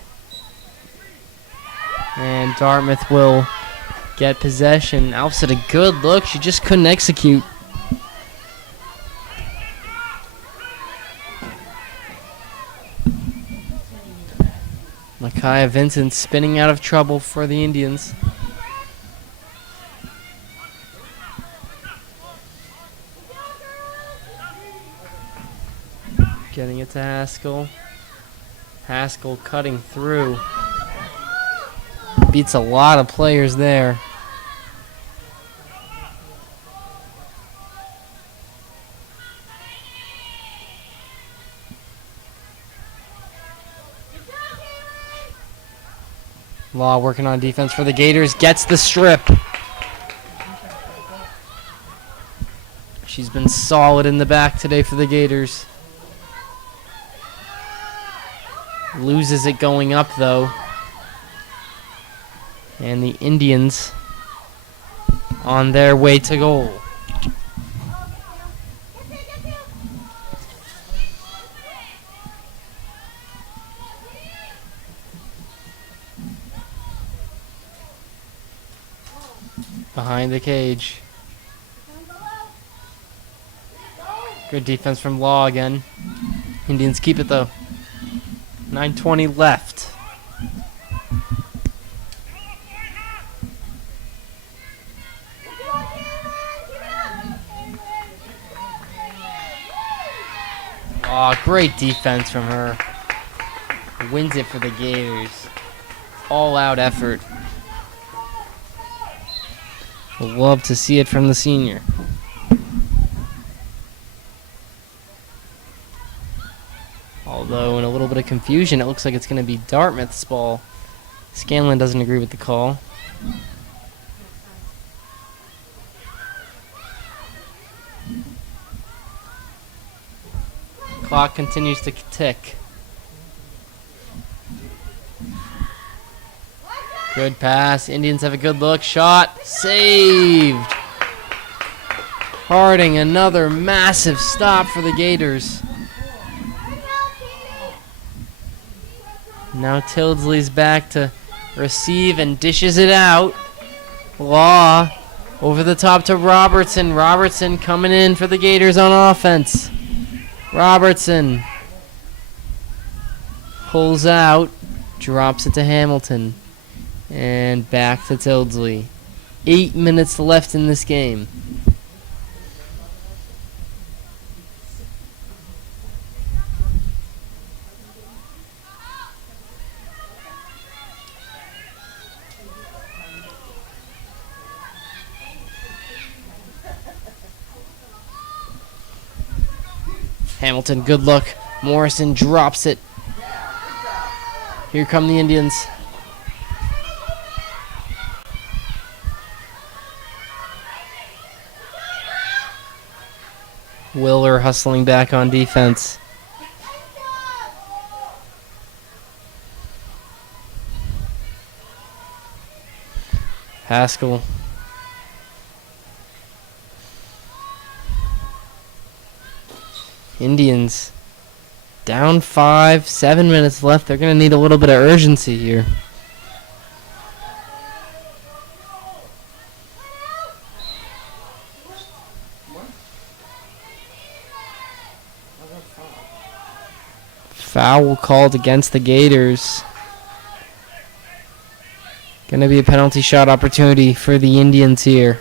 And Dartmouth will get possession. Alves had a good look. She just couldn't execute. Micaiah Vincent spinning out of trouble for the Indians. Getting it to Haskell. Haskell cutting through. Beats a lot of players there. Law working on defense for the Gators. Gets the strip. She's been solid in the back today for the Gators. Loses it going up, though. And the Indians on their way to goal. Behind the cage. Good defense from Law again. Indians keep it though. 9:20 left. Aw, great defense from her. Wins it for the Gators. All-out effort. We'll love to see it from the senior. Although in a little bit of confusion, it looks like it's going to be Dartmouth's ball Scanlon doesn't agree with the call. Clock continues to tick. Good pass. Indians have a good look. Shot. Saved. Harding, another massive stop for the Gators. Now Tildesley's back to receive and dishes it out. Law over the top to Robertson. Robertson coming in for the Gators on offense. Robertson pulls out, drops it to Hamilton, and back to Tildesley. 8 minutes left in this game. Hamilton, good look. Morrison drops it. Here come the Indians. Willer hustling back on defense. Haskell. Indians down 5, 7 minutes left. They're going to need a little bit of urgency here. Foul called against the Gators. Going to be a penalty shot opportunity for the Indians here.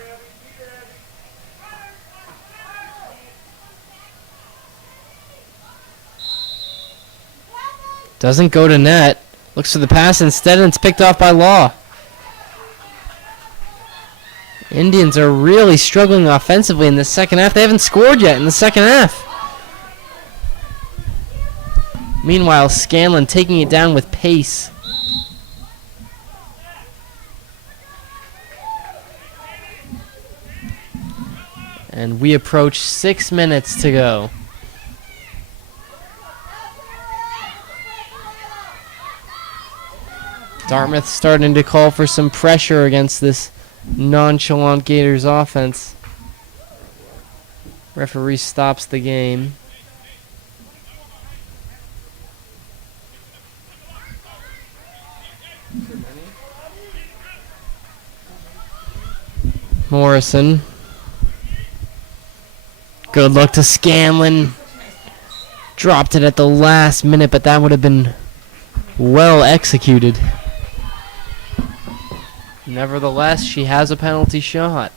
Doesn't go to net. Looks for the pass instead, and it's picked off by Law. Indians are really struggling offensively in the second half. They haven't scored yet in the second half. Meanwhile, Scanlon taking it down with pace. And we approach 6 minutes to go. Dartmouth starting to call for some pressure against this nonchalant Gators offense. Referee stops the game. Morrison. Good luck to Scanlon. Dropped it at the last minute, but that would have been well executed. Nevertheless, she has a penalty shot.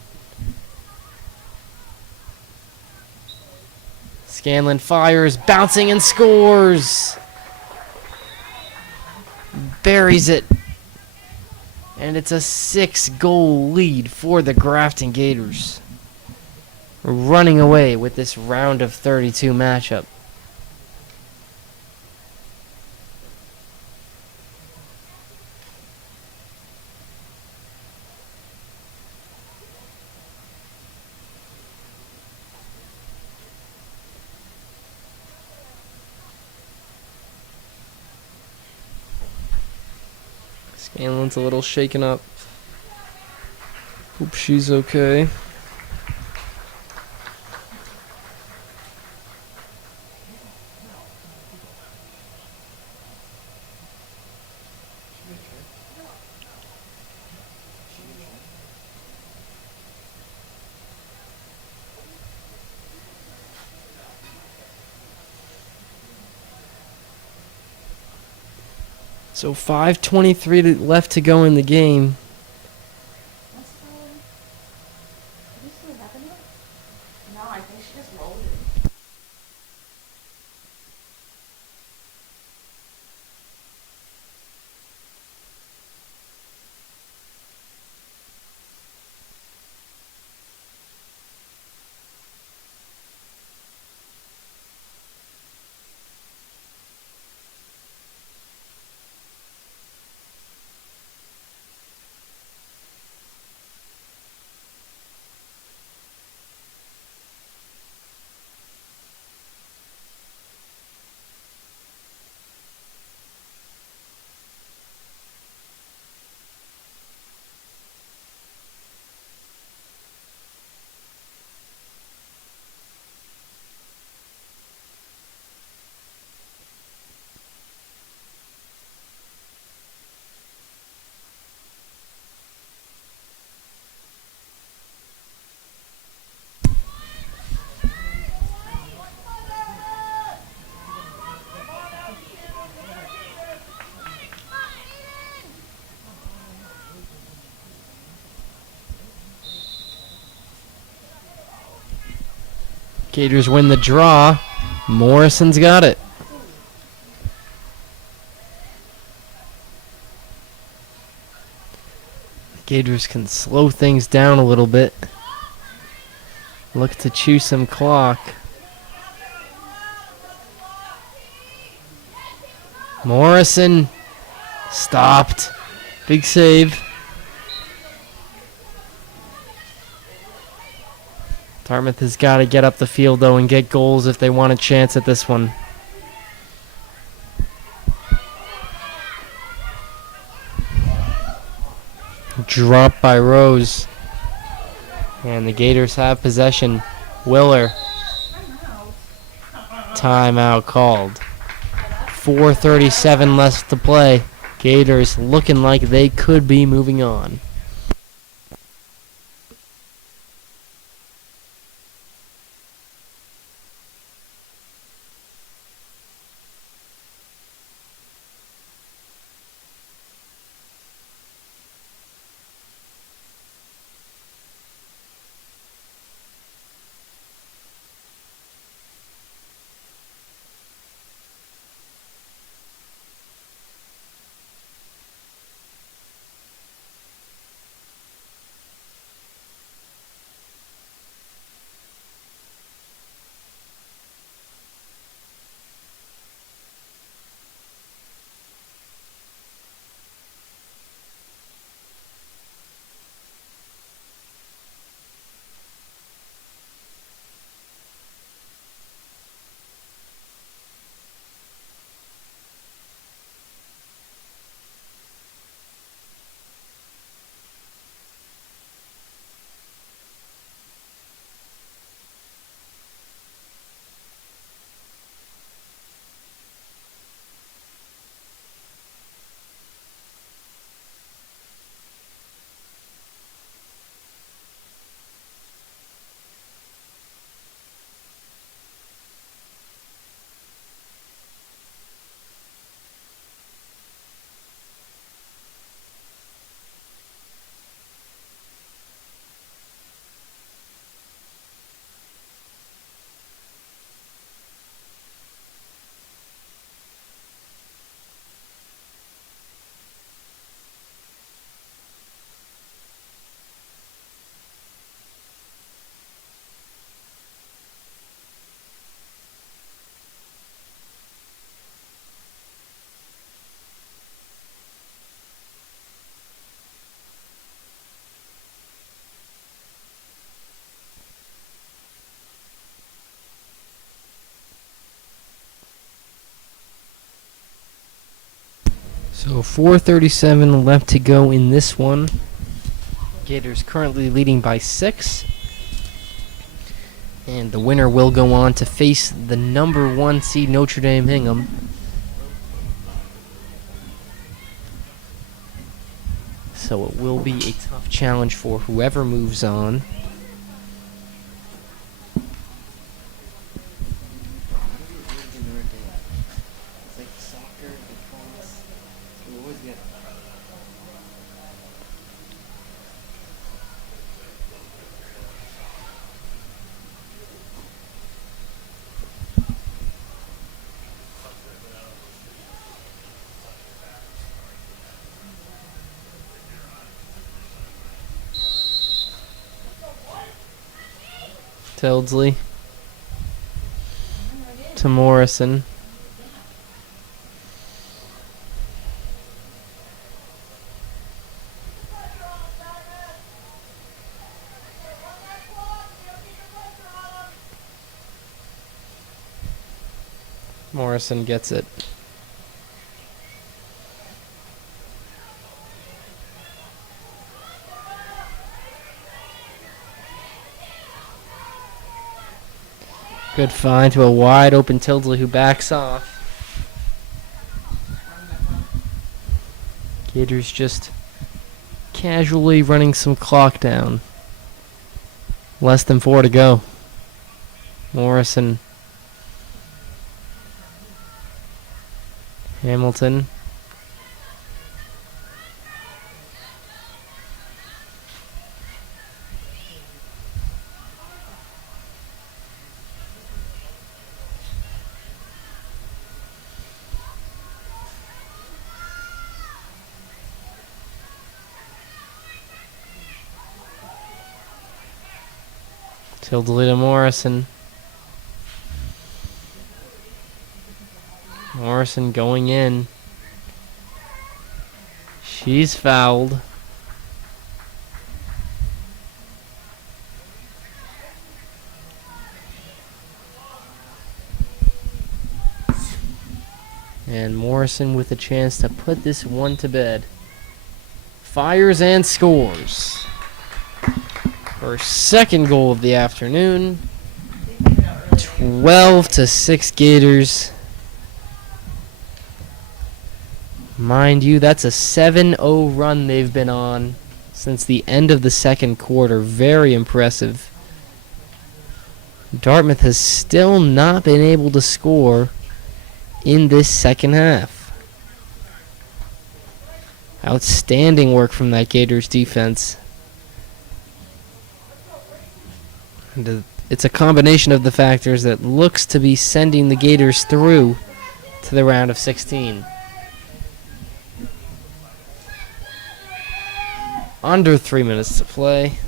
Scanlon fires, bouncing and scores. Buries it. And it's a 6-goal lead for the Grafton Gators. Running away with this round of 32 matchup. Scanlon's a little shaken up. Hope she's okay. So 5:23 left to go in the game. No, I think she just rolled it. Gators win the draw. Morrison's got it. Gators can slow things down a little bit. Look to chew some clock. Morrison stopped. Big save. Dartmouth has got to get up the field, though, and get goals if they want a chance at this one. Drop by Rose. And the Gators have possession. Willer. Timeout called. 4:37 left to play. Gators looking like they could be moving on. So 4:37 left to go in this one. Gators currently leading by 6. And the winner will go on to face the number 1 seed Notre Dame Hingham. So it will be a tough challenge for whoever moves on. Tildesley to Morrison. Morrison gets it. Good find to a wide open Tildesley who backs off. Gators just casually running some clock down. Less than 4 to go. Morrison. Hamilton. Tilsley to Morrison. Morrison going in. She's fouled. And Morrison with a chance to put this one to bed. Fires and scores. Her second goal of the afternoon. 12-6 Gators. Mind you, that's a 7-0 run they've been on since the end of the second quarter. Very impressive. Dartmouth has still not been able to score in this second half. Outstanding work from that Gators defense. And it's a combination of the factors that looks to be sending the Gators through to the round of 16. Under 3 minutes to play.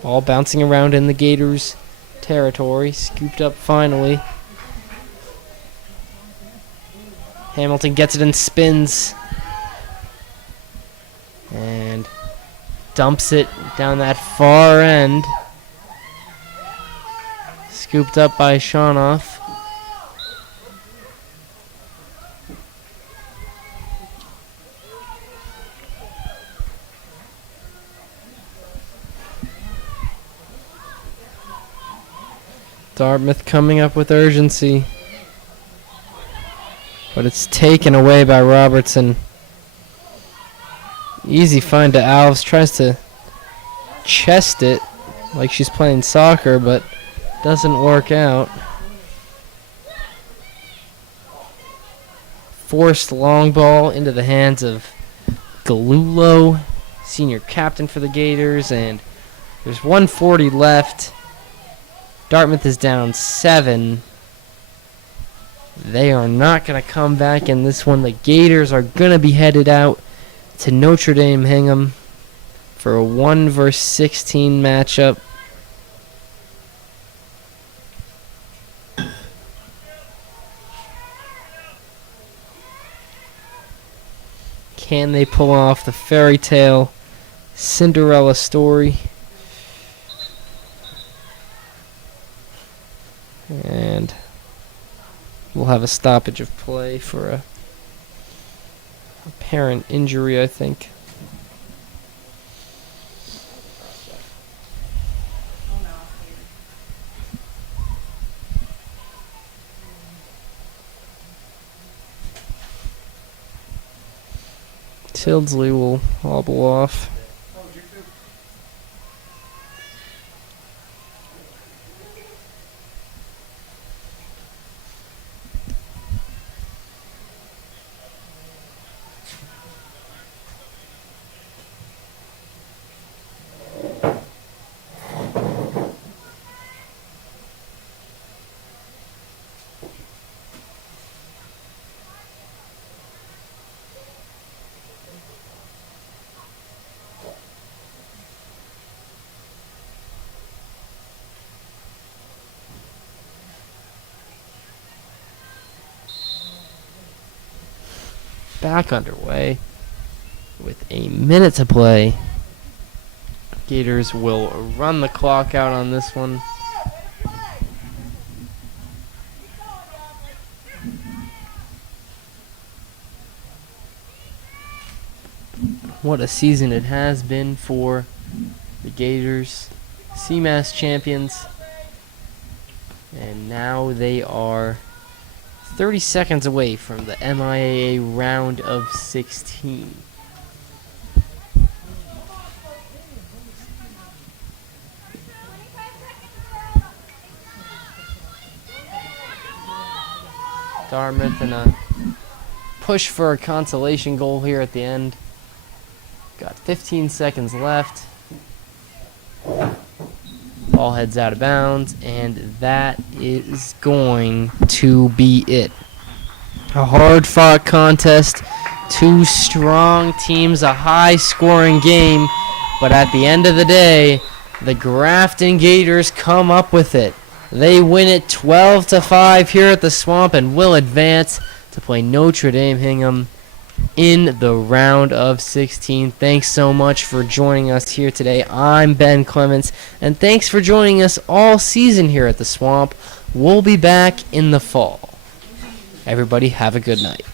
Ball bouncing around in the Gators' territory. Scooped up finally. Hamilton gets it and spins. And dumps it down that far end. Scooped up by Shawnoff. Dartmouth coming up with urgency. But it's taken away by Robertson. Easy find to Alves. Tries to chest it like she's playing soccer, but doesn't work out. Forced long ball into the hands of Galullo, senior captain for the Gators, and there's 1:40 left. Dartmouth is down 7. They are not going to come back in this one. The Gators are going to be headed out to Notre Dame Hingham for a 1 versus 16 matchup. Can they pull off the fairy tale Cinderella story? And we'll have a stoppage of play for a apparent injury, I think. Tilsley will hobble off. Back underway with a minute to play. Gators will run the clock out on this one. What a season it has been for the Gators, CMAS champions, and now they are 30 seconds away from the MIAA round of 16. Dartmouth in a push for a consolation goal here at the end. Got 15 seconds left. Ball heads out of bounds, and that is going to be it. A hard-fought contest, two strong teams, a high-scoring game, but at the end of the day, the Grafton Gators come up with it. They win it 12-5 here at the Swamp and will advance to play Notre Dame Hingham in the round of 16. Thanks so much for joining us here today. I'm Ben Clements, and thanks for joining us all season here at the Swamp. We'll be back in the fall. Everybody have a good night.